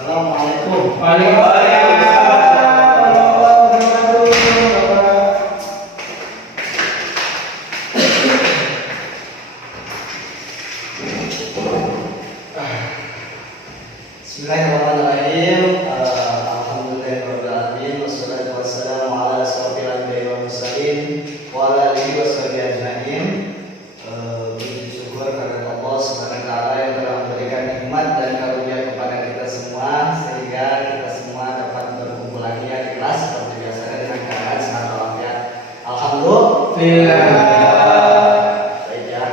Assalamualaikum. Waalaikumsalam warahmatullahi wabarakatuh. Bismillahirrahmanirrahim. Alhamdulillahirabbil alamin wassalatu wassalamu ala asyrofil anbiya'i wal mursalin wa ala alihi washabihi ajmain. Puji syukur kepada Allah Subhanahu wa taala yang telah memberikan nikmat dan karunia kepada kita semua sehingga kita semua dapat berkumpul lagi di kelas seperti biasa dengan keadaan sehat walafiat. Alhamdulillah. Baik ya.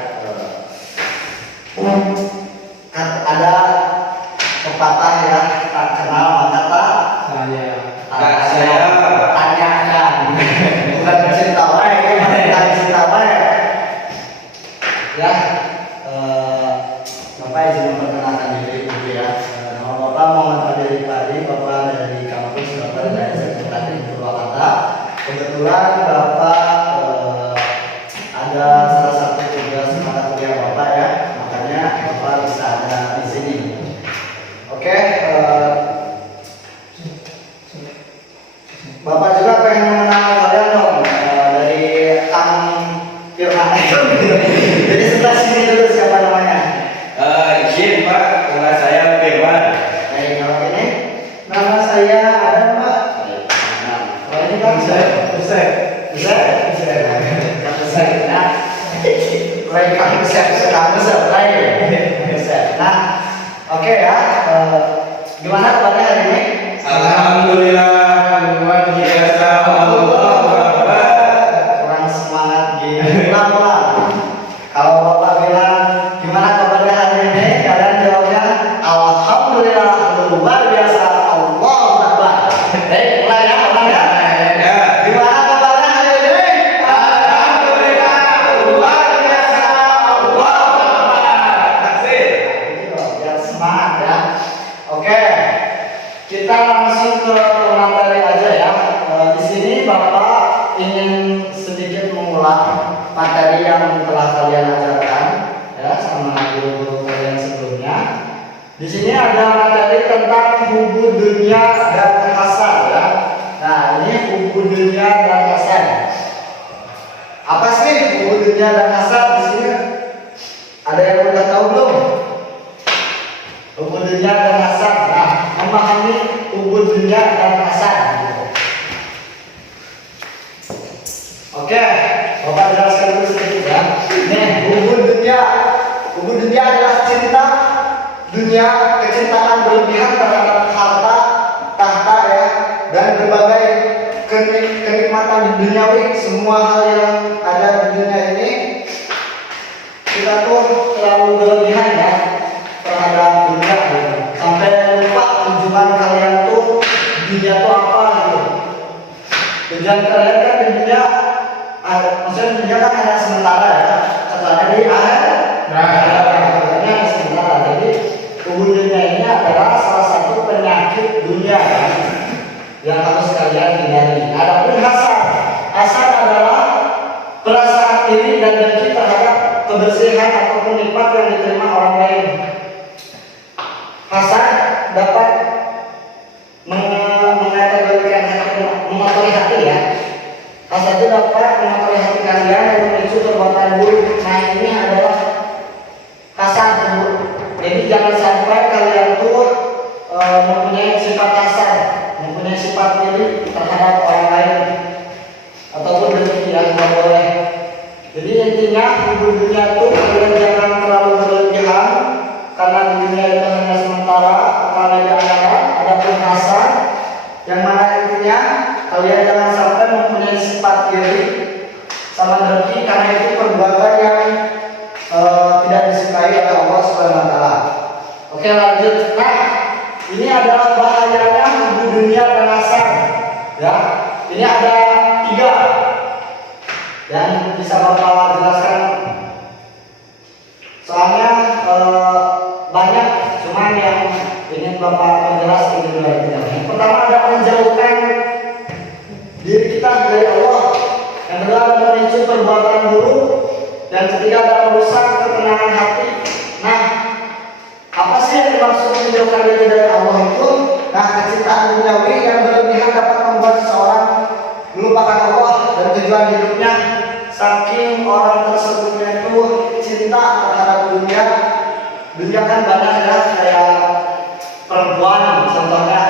Ada pepatah ya, tak kenal maka saya tanyakan. Bukan cinta wae, bukan cinta wae. Ya, Bapak izin memperkenalkan diri dulu ya. Nama Bapak Muhammad Fadil Pari, Bapak dari kampus Bapak dari Sekretariat Purwakarta. Kebetulan Bapak ada salah satu tugas mata kuliah Bapak ya, makanya Bapak bisa ada di sini. Oke, Bapak juga pengen mengenal kalian dong dari Kang Firman. Jadi sebelah sini dulu siapa namanya? Izin Pak, nama saya Firman. Baik, kalau ini nama saya Adam Pak. Kalau ini Kang Besar. Nah, baik Kang Besar. Nah, oke ya. Gimana kabarnya hari ini? Alhamdulillah, luar biasa. Allahu Akbar. Kurang semangat gini. Ulang. Kalau Bapak bilang gimana kabarnya hari ini, kalian jawabnya Alhamdulillah luar biasa. Allahu Akbar. Baik, mulai ya. Ya. Gimana kabarnya hari ini? Alhamdulillah, luar biasa. Allahu Akbar. Takbir. Biar semangat ya. Oke, kita langsung ke materi aja ya. Di sini Bapak ingin sedikit mengulang materi yang telah kalian ajarkan ya sama guru-guru kalian sebelumnya. Di sini ada materi tentang hubud dunia dan hasan ya. Nah, ini hubud dunia dan hasan. Apa sih hubud dunia dan hasan di sini? Ada yang udah tahu belum? Hubud dunia dan hasan. Nah, memahami hubud dunia dan hasan. Oke, Bapak jelaskan dulu sedikit ya. Nih, hubud dunia. Hubud dunia adalah cinta dunia, kecintaan berlebihan terhadap harta, tahta ya, dan berbagai kenikmatan duniawi. Semua hal yang ada di dunia ini kita tuh terlalu berlebihan ya terhadap dunia gitu. Sampai lupa tujuan kalian tuh dunia tuh apa gitu. Tujuan kalian kan di dunia, maksudnya dunia kan hanya sementara ya. Contohnya di akhir, hanya sementara. Jadi dunia ini adalah salah satu penyakit dunia ya, yang harus kalian hindari. Adapun hasan adalah perasaan iri dan dengki terhadap kebersihan ataupun nikmat yang diterima orang lain. Hasan dapat mengategorikan hati, mengotori hati ya. Hasan itu dapat mengotori hati kalian dan memicu perbuatan buruk. Nah, ini adalah hasan buruk. Jadi jangan sampai kalian tuh mempunyai sifat hasan, mempunyai sifat iri terhadap orang lain ataupun dengki yang tidak boleh. Jadi intinya hubud dunia itu kalian jangan terlalu berlebihan karena dunia itu hanya sementara, karena di akhirat adapun hasan yang mana intinya kalian jangan sampai mempunyai sifat iri sama dengki karena itu perbuatan yang tidak disukai oleh Allah Subhanahu wa taala. Oke, lanjut. Nah, ini adalah bahayanya hubud dunia dan hasan. Ya, ini ada 3 yang bisa Bapak jelaskan. Soalnya banyak, cuman yang ingin Bapak perjelas ini dulu aja. Yang pertama ada menjauhkan diri kita dari Allah. Yang kedua ada memicu perbuatan buruk. Dan ketiga ada merusak ketenangan hati. Nah, apa sih yang dimaksud menjauhkan diri dari Allah itu? kecintaan duniawi yang berlebihan dapat membuat seseorang melupakan Allah dan tujuan hidupnya. Saking orang tersebutnya itu cinta terhadap dunia. Dunia kan banyak ya, kayak perempuan contohnya.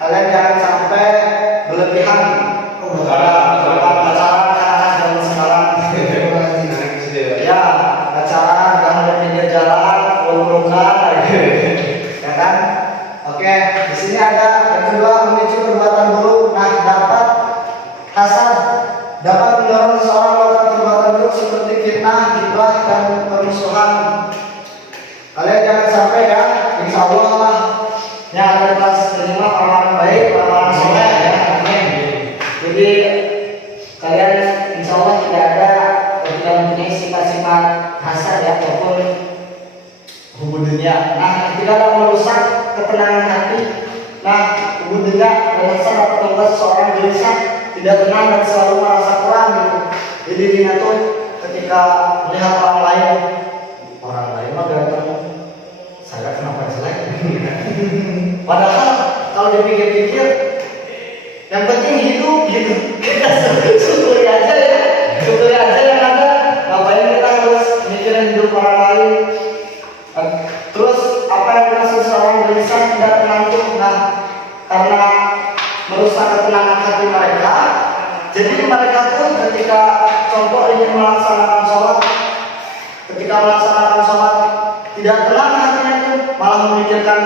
Kalian jangan sampai berlebihan pacaran karena zaman sekarang. Ya, pacaran jangan di pinggir jalan, peluk-pelukan, ya kan? Oke, di sini ada yang kedua, memicu perbuatan buruk. Nah, dapat hasad, dapat mendorong seseorang melakukan perbuatan buruk seperti fitnah, ghibah, dan permusuhan. Kalian jangan sampai ya, insya Allah lah yang akan kelas terima orang baik, orang soleh ya, amin. Jadi kalian insya Allah tidak ada, tidak mempunyai sifat-sifat hasad ya, ataupun hubungan dunia. Nah, tidak ada merusak ketenangan hati. Nah, hubungan dunia dan hasad dapat membuat seseorang gelisah, tidak tenang dan selalu merasa kurang gitu. Jadi dirinya tuh ketika melihat orang lain mah ganteng, saya kenapa jelek? Padahal kalau dipikir-pikir, yang penting hidup gitu. Kita syukuri aja ya, syukuri aja yang ada. Ngapain kita harus mikirin hidup orang lain? Terus apa yang dimaksud seorang gelisah tidak tenang itu? Nah, karena merusak ketenangan hati mereka. Jadi mereka pun ketika contoh ingin melaksanakan sholat, tidak tenang hatinya itu, malah memikirkan,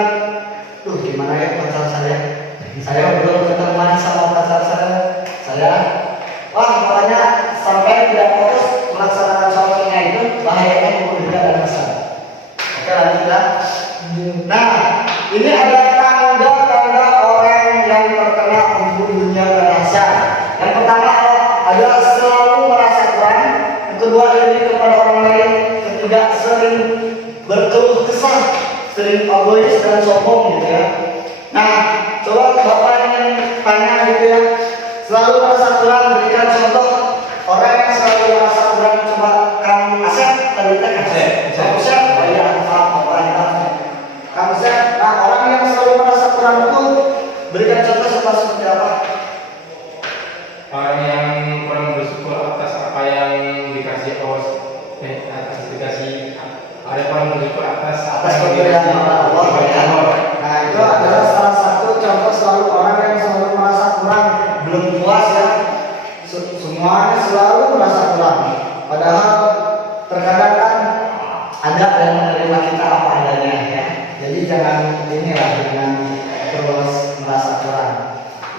duh gimana ya pacar saya belum ketemuan sama pacar saya, wah pokoknya sampai tidak fokus melaksanakan sholatnya itu, bahayanya hubungan dan hasad. Oke, lanjut ya. Nah, ini ada tanda-tanda orang yang terkena hubungan dunia dan hasad. Yang pertama adalah selalu merasa kurang, yang kedua iri kepada orang lain, ketiga sering berkeluh kesah, sering egois dan sombong gitu ya. Nah, coba bapak yang tanya gitu ya, selalu merasa kurang, berikan contoh orang yang selalu merasa kurang. Coba Kang Asep, tadi kita Kang Asep, ya Kang Asep. Nah, orang yang selalu merasa kurang itu berikan contoh seperti apa? Orang yang kurang bersyukur atas apa yang dikasih ada orang bersyukur atas pemberian Allah ya. Nah, itu adalah salah satu contoh selalu orang yang selalu merasa kurang, belum puas ya. Semuanya selalu merasa kurang. Padahal terkadang kan ada yang menerima kita apa adanya ya. Jadi jangan terus merasa kurang.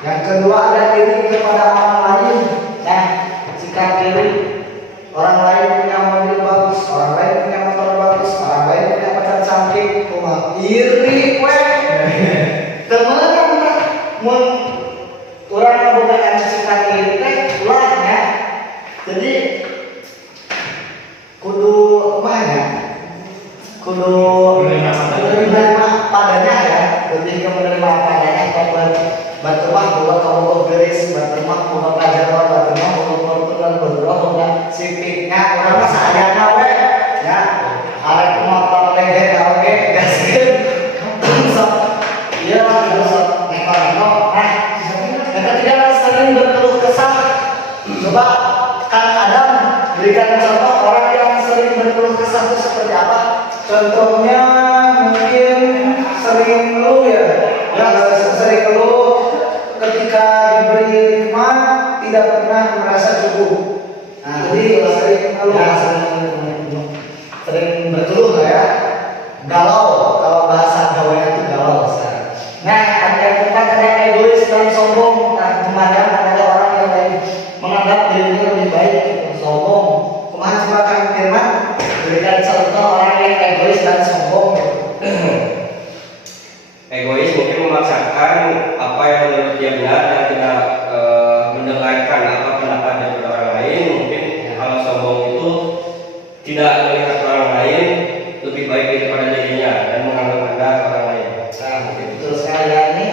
Yang kedua ada iri kepada orang lain. Nah, sikap iri, orang lain punya mobil bagus, orang lain punya motor bagus, orang lain punya pacar cantik, iri weh. Teman mun orang membuka sikap iri teh ulah ya. Jadi kudu menerima padanya ya, lebih ke menerima padanya. Batemah buat kamu beres, batemah buat pelajaran, batemah buat pertukaran berdoa, sipiknya orang masa ayana we, ya, arek motor leher oke, gaskeun, iya lah terus neko. Nah, yang ketiga sering berkeluh kesah. Coba Kang Adam berikan contoh orang yang sering berkeluh kesah itu seperti apa? Contohnya mungkin sering ngeluh ya, sering ngeluh. Ketika diberi nikmat tidak pernah merasa cukup. Nah, jadi sering berkeluh lah ya. Galau, kalau bahasa Jawanya itu galau. Nah, ada yang keempat ada egois dan sombong. Nah, kemarin adalah orang yang lain menganggap dirinya lebih baik, sombong. Kemarin coba Kang Firman berikan contoh orang yang egois dan sombong. Egois mungkin memaksakan apa yang menurut dia benar dan tidak mendengarkan apa pendapat dari orang lain. Mungkin kalau sombong itu tidak melihat orang lain lebih baik daripada dirinya dan menganggap rendah orang lain. Nah, betul sekali ya. Ini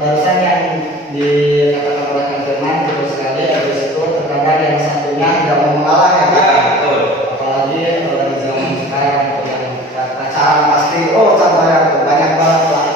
barusan yang dikatakan oleh Kang Firman, betul sekali. Egois itu terkadang yang satunya tidak mau mengalah ya kan? Ya, betul. Apalagi kalau di zaman sekarang yang pacaran pasti, contohnya banyak banget lah.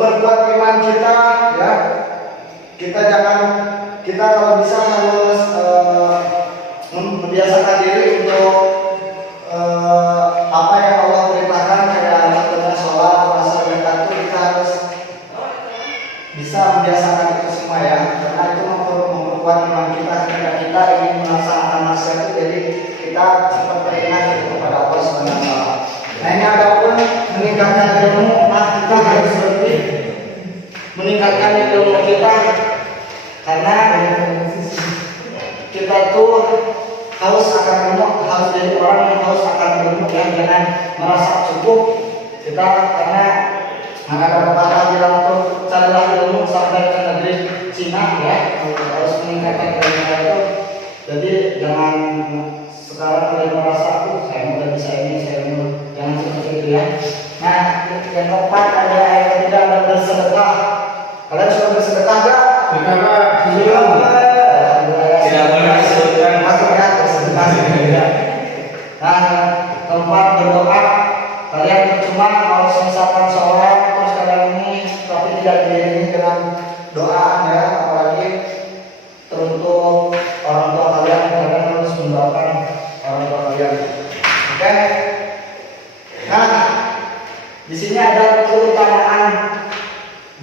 memperkuat iman kita, ya. Kita kalau bisa harus membiasakan diri untuk apa yang Allah perintahkan, kayak dengan sholat, puasa, zakat itu kita harus bisa membiasakan itu semua, ya, karena itu memperkuat iman kita ketika kita ingin melaksanakan maksiat itu, jadi kita cepat teringat kepada Allah Subhanahu wa Ta'ala. Nah, ini adapun meningkatkan ilmu, kita harus lebih meningkatkan ilmu kita, karena kita itu haus akan ilmu, harus jadi orang yang haus akan ilmu, yang jangan merasa cukup kita, karena ada pepatah bilang tuh, carilah ilmu sampai ke negeri Cina, ya, harus meningkatkan ilmu itu. Jadi jangan sekarang kalian merasa saya udah bisa ini, saya mau, jangan seperti itu, ya. Nah, yang keempat ada yang tidak ada bersedekah. Kalian sudah bersedekah gak? Sudah Pak. Tidak boleh disebutkan. Masuk ya, bersedekah tidak. Nah, keempat berdoa. Kalian percuma kalau misalkan sholat terus kalian ini tapi tidak diiringi dengan doa, ya, apalagi teruntuk orang tua kalian harus mendoakan orang tua kalian. Oke? Nah, di sini ada keutamaan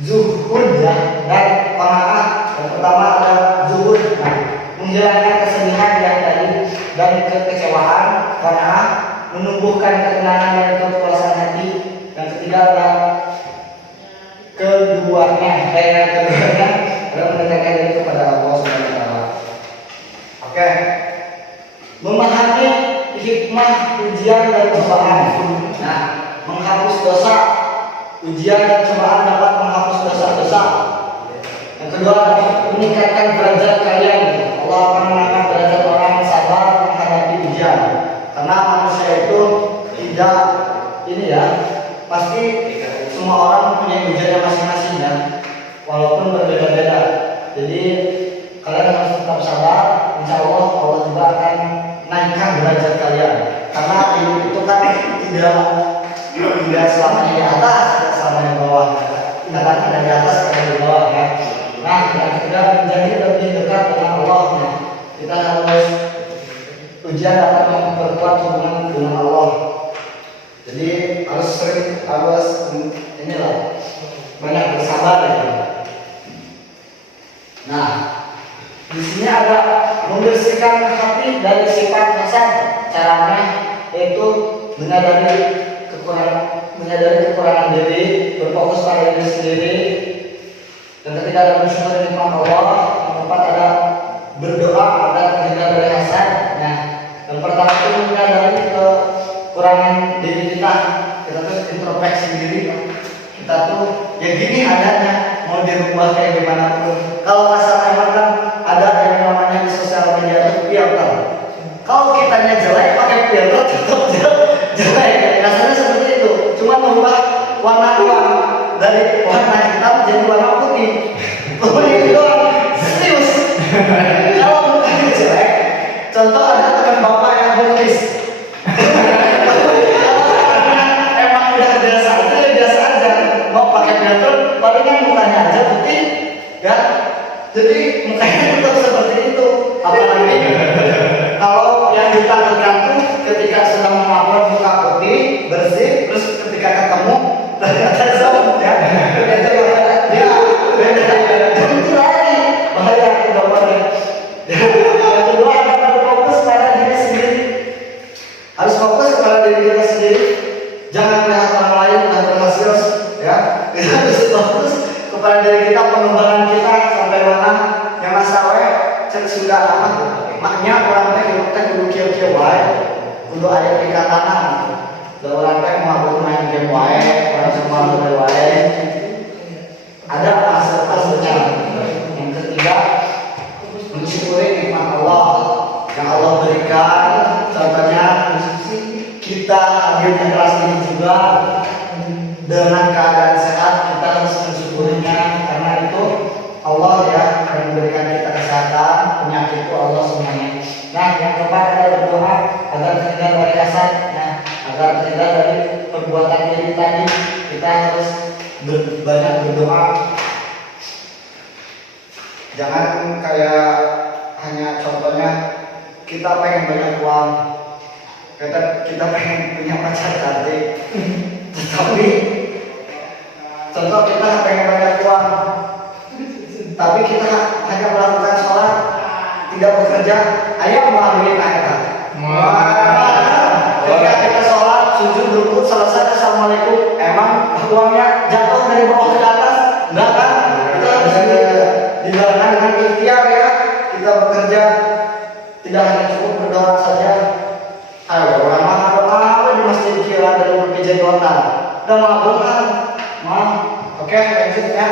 zuhud, ya, dan qanaah. Yang pertama ada zuhud, nah, menghilangkan kesedihan yang tadi dan kekecewaan, qanaah menumbuhkan ketenangan dan kepuasan hati. Yang ketiga ada keduanya adalah mendekatkan diri kepada Allah Subhanahu wa Ta'ala. Oke. Memahami hikmah ujian dan cobaan. Nah, menghapus dosa. Ujian dan cobaan dapat menghapus dosa-dosa. Yang kedua, meningkatkan derajat kalian. Allah akan mengangkat derajat orang yang sabar menghadapi ujian. Karena manusia itu tidak ini, ya, pasti semua orang punya ujiannya masing-masing, ya, walaupun berbeda-beda. Jadi kalian harus tetap sabar. Insya Allah Allah juga akan naikkan derajat kalian. Karena hidup itu kan tidak selamanya di atas, tidak selamanya di bawah. Kadang ada di atas, ada di bawah, ya. Nah, yang ketiga menjadi lebih dekat dengan Allah. Nah, kita harus ujian dapat memperkuat hubungan dengan Allah. Jadi harus inilah banyak bersabar, ya. Nah, di sini ada membersihkan hati dari sifat hasad. Caranya yaitu menyadari kekurangan diri, berfokus pada diri sendiri. Dan ketiga ada bersyukur nikmat Allah. Yang keempat ada berdoa agar terhindar dari hasad. Nah, yang pertama itu menyadari kekurangan diri kita. Kita tuh introspeksi diri. Kita tuh ya gini adanya, mau dirubah kayak gimana pun. Kalau kasar emang kan ada yang namanya di sosial media itu filter. Kalau kitanya jelek pakai filter tetap jelek. Kasarnya seperti itu. Cuma merubah warna doang dari warna hitam jadi warna putih. Itu doang. Serius. Kalau mukanya jelek, contoh ada teman bapak yang melukis. Emang udah biasa aja, ya biasa aja. Mau pakai filter, palingan mukanya aja putih, ya. Jadi mukanya tetap seperti itu. Apalagi kalau yang ditakutkan tuh ketika sedang mengupload muka putih bersih, terus ketika ketemu ternyata zone, ya. Itu lagi bahaya gambarnya. Yang kedua ada berfokus pada diri sendiri. Harus fokus kepada diri kita sendiri. Jangan melihat orang lain dan berhasil, ya. Kita harus fokus kepada diri kita, pengembangan kita sampai mana. Yang masalah cek sudah amat. Maknya orang teh hidup teh kudu kieu-kieu wae. Kudu aya tingkatanan. Da orang teh mabuk main game wae, orang semua boleh wae. Ada hasil-hasilnya. Yang ketiga, mensyukuri nikmat Allah yang Allah berikan. Contohnya kita hadir di kelas ini juga dengan keadaan sehat, kita harus mensyukurinya karena itu Allah, ya, yang memberikan kita kesehatan. Penyakit itu Allah semuanya. Nah, yang keempat adalah berdoa agar terhindar dari hasad. Nah, agar terhindar dari perbuatan diri tadi, kita harus banyak berdoa. berdoa. Jangan kayak hanya contohnya kita pengen banyak uang, kita pengen punya pacar cantik, tapi contoh kita pengen banyak uang, tapi kita hanya melakukan sholat, tidak bekerja, ayo mengambil akhirat. Ketika kita sholat, sujud, rukuk, selesai, assalamualaikum, emang uangnya jatuh dari bawah ke atas? Enggak kan? Kita harus dijalankan dengan ikhtiar ya. Kita bekerja, tidak hanya cukup berdoa saja. Ayo orang doa di masjid kira dari berpijak dotan. Udah malah doa, oke lanjut ya.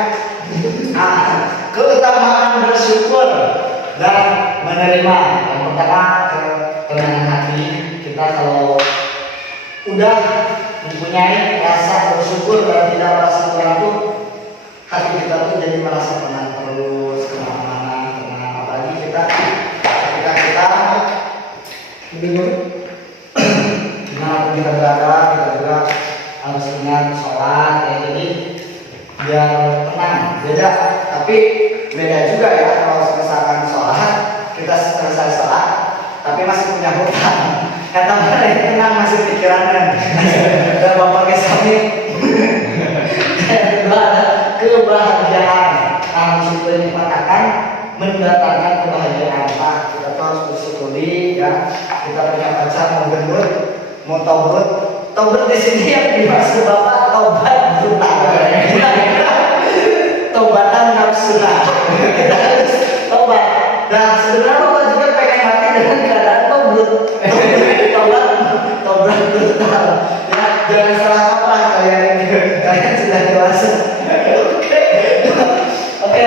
Keutamaan bersyukur dan menerima. Yang pertama ketenangan hati. Kita kalau udah mempunyai rasa bersyukur dan tidak merasa kurang tuh, hati kita tuh jadi merasa tenang terus, kemana-mana, tenang. Apalagi kita ketika kita dimanapun kita berada, kita juga harus ingat sholat ya. Jadi biar tenang. Beda, tapi beda juga ya kalau misalkan sholat, kita selesai sholat tapi masih punya hutang. Kata mereka tenang, masih pikirannya. Dan bapak kesami. Yang kedua ada kebahagiaan. Syukur ini mengatakan mendatangkan kebahagiaan. Kita tuh harus bersyukuri ya. Kita punya pacar mau gendut, mau tobat di sini yang dimaksud bapak tobat berutang. Tobatan nafsu. Kita harus tobat. Dan sebenarnya bapak juga pengen mati dengan keadaan tobat brutal. Ya, jangan salah kaprah kalian sudah dewasa. Oke,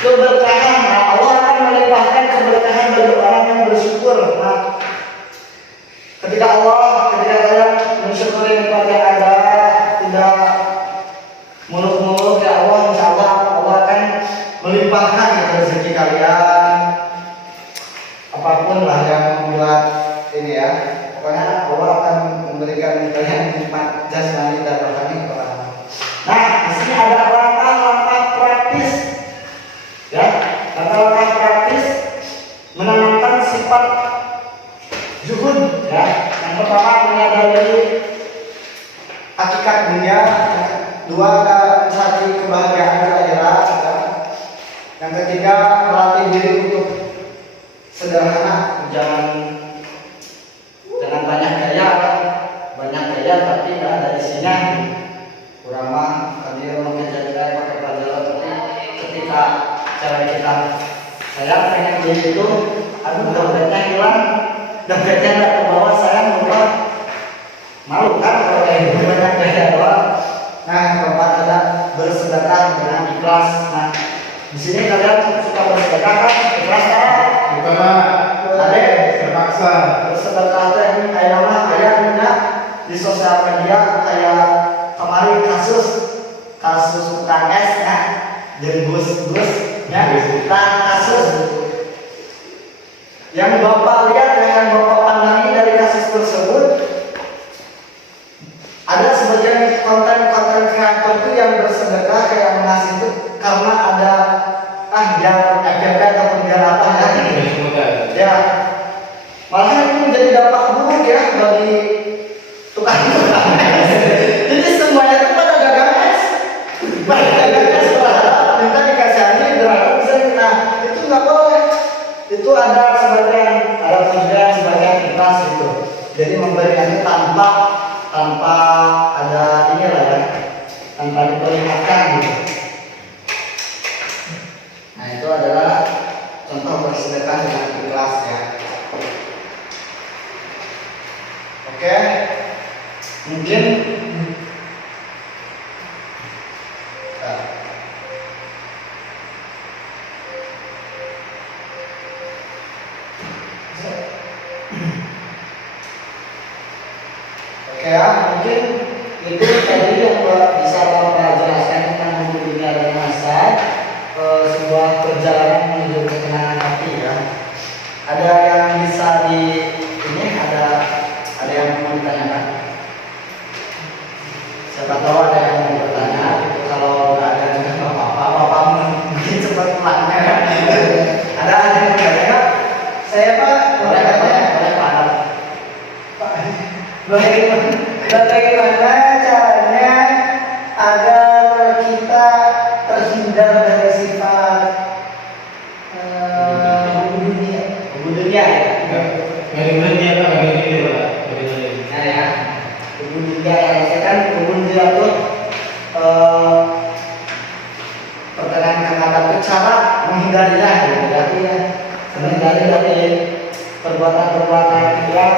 keberkahan. Allah akan melimpahkan keberkahan bagi orang yang bersyukur. Ketika kalian mensyukuri nikmat yang ada, tidak muluk-muluk ya Allah, insya Allah akan melimpahkan rezeki kalian. Apapun lah yang membuat ini ya, pokoknya Allah akan memberikan kalian nikmat jasmani dan rohani. Nah, di sini ada langkah-langkah praktis, ya, langkah-langkah praktis menanamkan sifat zuhud, ya. Yang pertama menyadari hakikat dunia, dua mencari kebahagiaan di akhirat, ya. Yang ketiga melatih diri untuk sederhana, jangan banyak gaya tapi nggak ada isinya. Kurang mah tadi orang jadi pakai pelajaran, tapi ketika cara kita saya pengen beli itu, aduh dompetnya hilang, dompetnya nggak ke bawah, saya lupa, malu kan kalau kayak gitu banyak gaya doang. Nah, yang keempat ada bersedekah dengan ikhlas. Nah, di sini kalian suka bersedekah kan? Ikhlas kan? Bukan, Ada terpaksa. bersedekah teh kayak mana di sosial media, kayak kemarin kasus tukang es ya, dan gus ya, kasus yang bapak lihat dan yang bapak pandangi dari kasus tersebut, ada sebagian konten kreator itu yang bersedekah kayak mengasih itu karena ada biar FYP ataupun biar apa ya, malah itu menjadi dampak buruk ya bagi tukang es. Jadi semuanya itu pada gagal es, berharap minta dikasihani, berharap bisa kena. Itu nggak boleh. Itu ada sebagian ikhlas gitu. Jadi memberikannya tanpa ada inilah ya, tanpa diperlihatkan gitu. Nah, itu adalah contoh bersedekah dengan ikhlas ya. Oke, mungkin oke ya, mungkin itu tadi yang bisa Bapak jelaskan tentang buku dunia dan masa, sebuah perjalanan menuju ketenangan hati ya. Ada yang bisa ada yang mau ditanyakan? Siapa tahu ada yang mau bertanya. kita terhindar dari sifat dunia ya. Kemudian dia apa? Nah ya, dunia ya, saya kan dunia tuh pertengahan kata itu cara menghindarinya gitu ya, menghindari dari perbuatan-perbuatan dia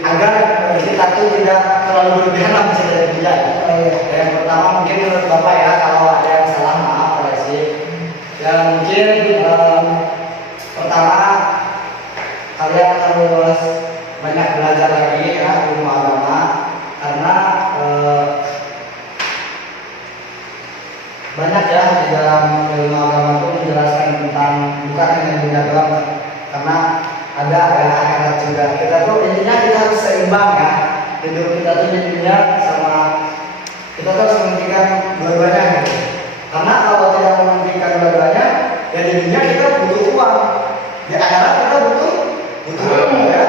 agar kita tuh tidak terlalu berlebihan lah mencintai dia. Yang pertama mungkin menurut Bapak ya, kalau ada yang salah maaf ya sih. Yang mungkin pertama kalian harus banyak belajar lagi ya ilmu agama, karena banyak ya di dalam ilmu agama itu menjelaskan tentang bukan hanya dunia doang, karena ada ya akhirat juga. Kita tuh intinya kita harus seimbang ya, hidup kita tuh di dunia sama kita tuh harus mementingkan dua-duanya gitu. Karena kalau tidak mementingkan dua-duanya, ya di dunia kita butuh uang, di akhirat kita butuh ilmu ya,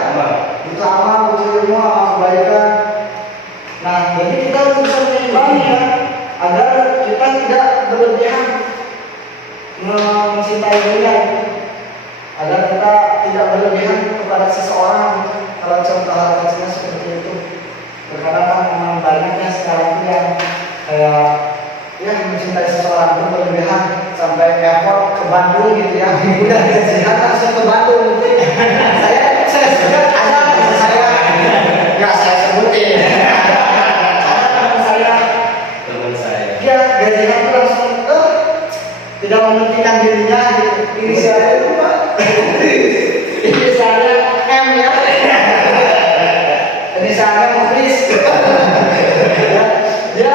butuh amal, butuh ilmu, amal kebaikan. Nah jadi kita harus bisa menyeimbangkan ya, agar kita tidak berlebihan mencintai dunia, agar kita tidak berlebihan kepada seseorang. Kalau contoh hal kecilnya seperti itu, terkadang kan memang banyaknya sekarang itu yang kayak ya mencintai seseorang itu berlebihan sampai effort ke Bandung gitu ya, udah gajian langsung ke Bandung. saya juga ada teman saya, nggak saya sebutin, ada teman saya dia gajian itu langsung tidak mementingkan dirinya gitu. Inisialnya itu Pak, inisialnya M ya, inisialnya Muflis. Dia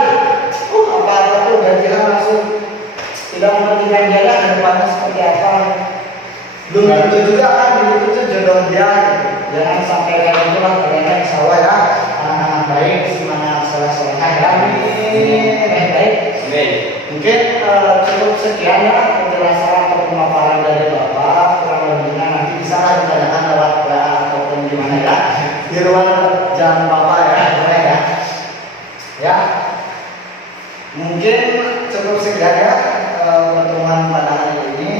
apa-apa tuh gajian langsung tidak mementingkan dia ke depannya seperti apa. Belum tentu juga kan belum tentu jodoh dia gitu. Jangan sampai kayak gitu lah, ternyata insya Allah ya anak-anak baik, semuanya soleh-solehah ya. Baik. Mungkin cukup sekian ya penjelasan atau pemaparan dari Bapak. Kurang lebihnya nanti bisa ditanyakan lewat WA ataupun gimana ya, di luar jam Bapak ya, boleh ya. Ya, mungkin cukup sekian ya pertemuan pada hari ini.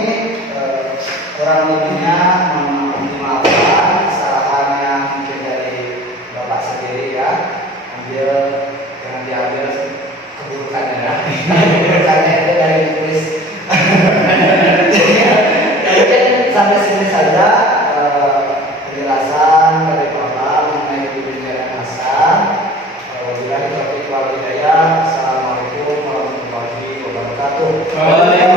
Kurang lebihnya mohon dimaafkan, kesalahannya mungkin dari Bapak sendiri ya. Jangan diambil keburukannya ya. Keburukannya itu dari tulis. Mungkin sampai sini saja penjelasan dari Bapak mengenai dunia dan Hasan. Wabillahi taufiq wal hidayah. Assalamualaikum warahmatullahi wabarakatuh.